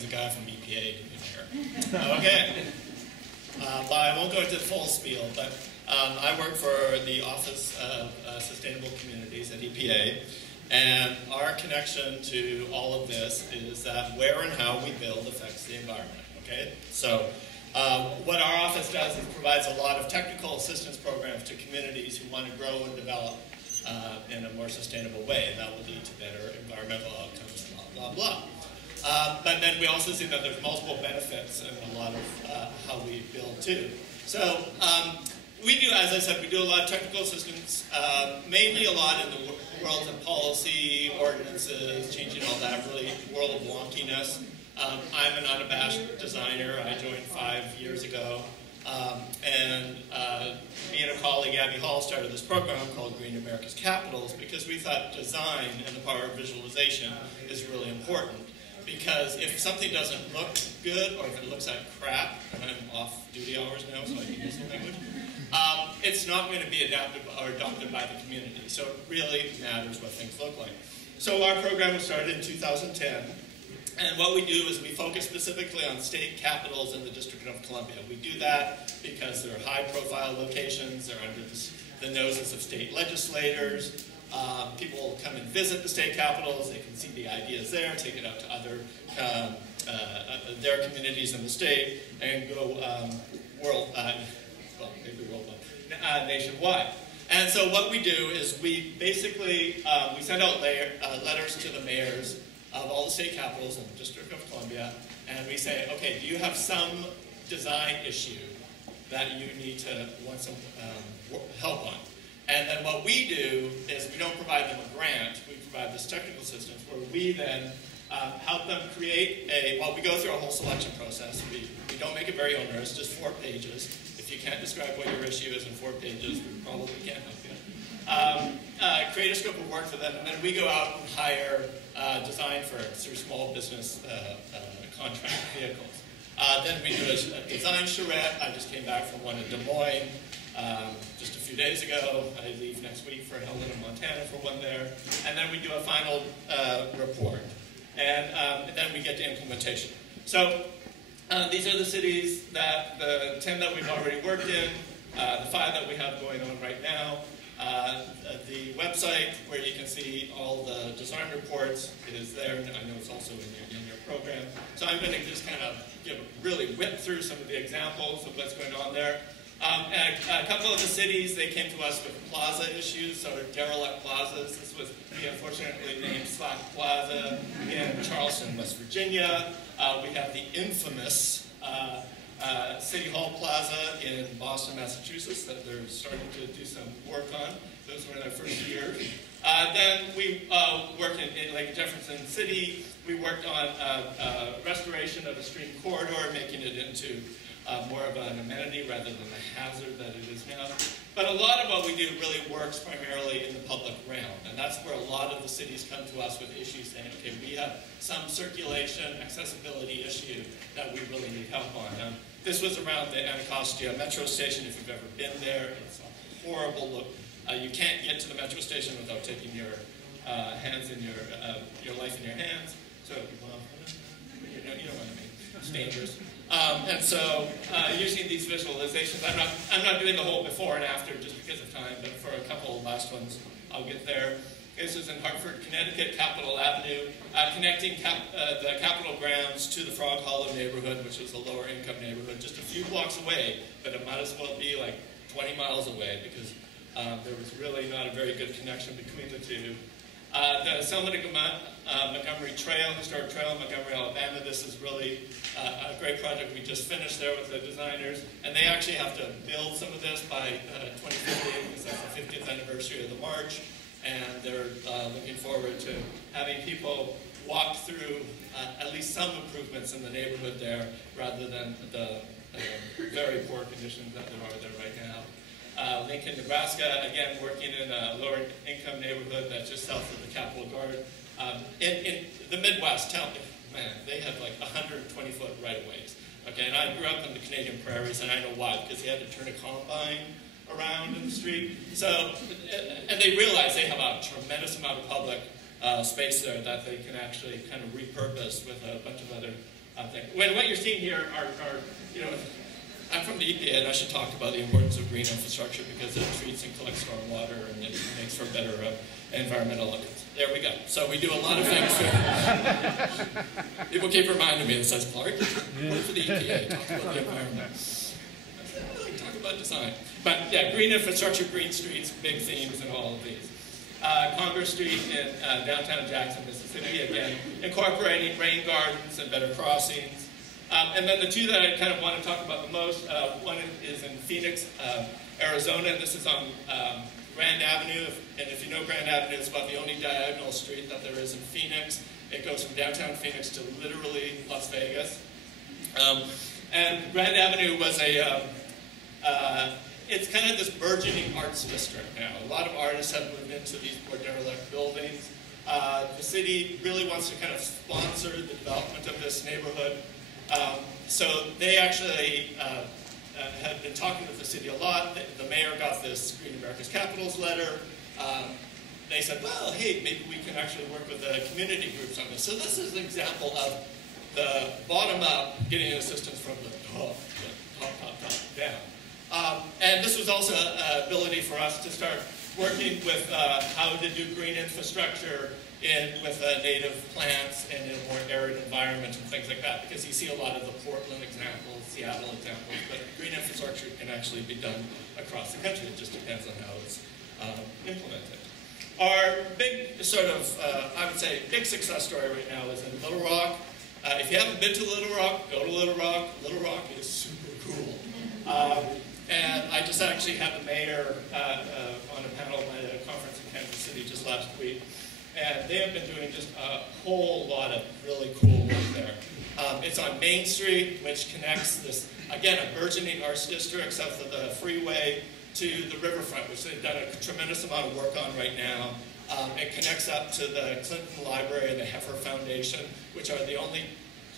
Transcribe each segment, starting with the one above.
because a guy from EPA can be here. Okay. But I won't go into the full spiel, but I work for the Office of Sustainable Communities at EPA, and our connection to all of this is that where and how we build affects the environment, okay? So what our office does is provides a lot of technical assistance programs to communities who want to grow and develop in a more sustainable way. That will lead to better environmental outcomes, blah, blah, blah. But then we also see that there's multiple benefits in a lot of how we build too. So we do, as I said, we do a lot of technical assistance, mainly a lot in the world of policy, ordinances, changing all that, really world of wonkiness. I'm an unabashed designer. I joined 5 years ago. And me and a colleague, Abby Hall, started this program called Green America's Capitals because we thought design and the power of visualization is really important. Because if something doesn't look good, or if it looks like crap, and I'm off duty hours now, so I can use the language, it's not going to be adapted or adopted by the community. So it really matters what things look like. So our program was started in 2010. And what we do is we focus specifically on state capitals in the District of Columbia. We do that because they're high-profile locations. They're under the noses of state legislators. People come and visit the state capitals. They can see the ideas there, take it out to other their communities in the state, and go nationwide. And so what we do is we basically we send out letters to the mayors of all the state capitals in the District of Columbia, and we say, okay, do you have some design issue that you need to want some help on? And then what we do is we don't provide them a grant, we provide this technical assistance where we then help them create well, we go through a whole selection process. We don't make it very onerous, just 4 pages. If you can't describe what your issue is in 4 pages, we probably can't help you. Create a scope of work for them, and then we go out and hire design firms through small business contract vehicles. Then we do a design charrette. I just came back from one in Des Moines just a few days ago. I leave next week for Helena, Montana for one there. And then we do a final report. And then we get to implementation. So these are the cities that, the 10 that we've already worked in, the 5 that we have going on right now. The website where you can see all the design reports is there. I know it's also in your program. So I'm going to just kind of really whip through some of the examples of what's going on there. And a couple of the cities, they came to us with plaza issues, so derelict plazas. This was the unfortunately named Slack Plaza in Charleston, West Virginia. We have the infamous City Hall Plaza in Boston, Massachusetts, that they're starting to do some work on. Those were in their first year. Then we worked in like Jefferson City. We worked on restoration of a stream corridor, making it into more of an amenity rather than the hazard that it is now. But a lot of what we do really works primarily in the public realm, and that's where a lot of the cities come to us with issues saying, okay, we have some circulation, accessibility issue that we really need help on. This was around the Anacostia metro station. If you've ever been there, it's a horrible look. You can't get to the metro station without taking your hands in your life in your hands. So, well, you know what I mean. It's dangerous. And so, using these visualizations, I'm not doing the whole before and after just because of time, but for a couple of last ones, I'll get there. This is in Hartford, Connecticut, Capitol Avenue, connecting the Capitol grounds to the Frog Hollow neighborhood, which is a lower income neighborhood, just a few blocks away, but it might as well be like 20 miles away because there was really not a very good connection between the two. The Selma to Montgomery Trail, historic trail in Montgomery, Alabama. This is really a great project we just finished there with the designers. And they actually have to build some of this by 2050, because that's the 50th anniversary of the march. And they're looking forward to having people walk through at least some improvements in the neighborhood there, rather than the very poor conditions that there are there right now. Lincoln, Nebraska, again, working in a lower income neighborhood that's just south of the Capitol Guard. In the Midwest, man, they had like 120-foot right-of-ways. Okay, and I grew up in the Canadian prairies, and I know why, because they had to turn a combine around in the street. So, and they realize they have a tremendous amount of public space there that they can actually kind of repurpose with a bunch of other thing. When what you're seeing here are, you know, I'm from the EPA, and I should talk about the importance of green infrastructure because it treats and collects stormwater, and it makes for better environmental outcomes. There we go. So we do a lot of things. People keep reminding me, it says, Clark, work for the EPA, talk about the environment. Talk about design. But yeah, green infrastructure, green streets, big themes in all of these. Congress Street in downtown Jackson, Mississippi, again, incorporating rain gardens and better crossings. And then the two that I kind of want to talk about the most, one is in Phoenix, Arizona, and this is on Grand Avenue. And if you know Grand Avenue, it's about the only diagonal street that there is in Phoenix. It goes from downtown Phoenix to literally Las Vegas. And Grand Avenue was it's kind of this burgeoning arts district now. A lot of artists have moved into these more derelict buildings. The city really wants to kind of sponsor the development of this neighborhood. So they actually have been talking with the city a lot. The mayor got this Green America's Capitals letter. They said, well, hey, maybe we can actually work with the community groups on this. So this is an example of the bottom up getting assistance from the top down. And this was also an ability for us to start working with how to do green infrastructure with native plants and in a more arid environment and things like that, because you see a lot of the Portland examples, Seattle examples, but green infrastructure can actually be done across the country. It just depends on how it's implemented. Our big sort of, I would say, big success story right now is in Little Rock. If you haven't been to Little Rock, go to Little Rock. Little Rock is super cool. And I just actually had the mayor on a panel at a conference in Kansas City just last week. And they have been doing just a whole lot of really cool work there. It's on Main Street, which connects this, again, a burgeoning arts district south of the freeway to the riverfront, which they've done a tremendous amount of work on right now. It connects up to the Clinton Library and the Heifer Foundation, which are the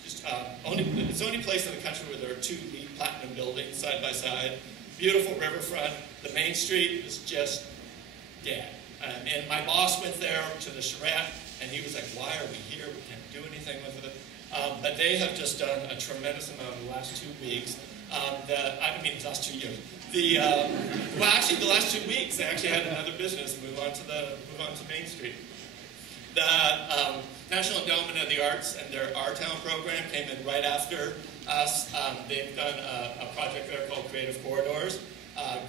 it's the only place in the country where there are two LEED Platinum buildings side by side. Beautiful riverfront. The Main Street is just dead. And my boss went there to the charrette, and he was like, why are we here? We can't do anything with it. But they have just done a tremendous amount in the last 2 weeks. The last 2 years. Well, actually, the last 2 weeks, they actually had another business move on to Main Street. The National Endowment of the Arts and their Our Town program came in right after us. They've done a project there called Creative Corridors.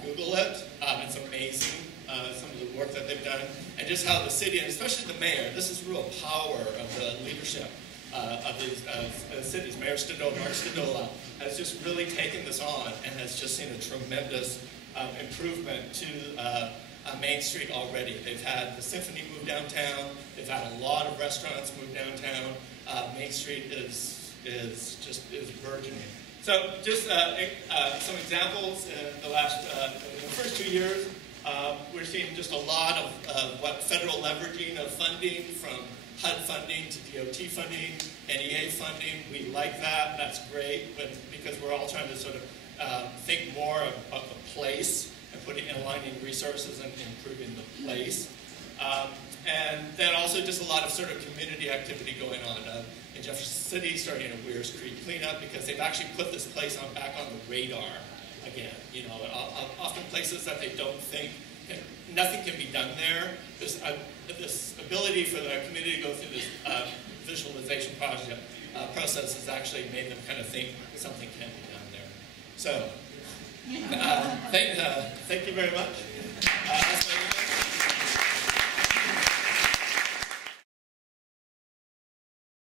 Google it. It's amazing, some of the work that they've done, and just how the city, and especially the mayor, this is real power of the leadership of the cities. Mayor Stodola, Mark Stodola, has just really taken this on and has just seen a tremendous improvement to Main Street already. They've had the Symphony move downtown. They've had a lot of restaurants move downtown. Main Street is burgeoning. So just some examples in the first 2 years. We're seeing just a lot of what federal leveraging of funding, from HUD funding to DOT funding, NEA funding. We like that. That's great, but because we're all trying to sort of think more about the place and aligning resources and improving the place. And then also just a lot of sort of community activity going on. In Jefferson City, starting a Weirs Creek cleanup, because they've actually put this place back on the radar again. You know, often places that they don't think, nothing can be done there. This ability for the community to go through this visualization process has actually made them kind of think something can be done there. So, thank you very much.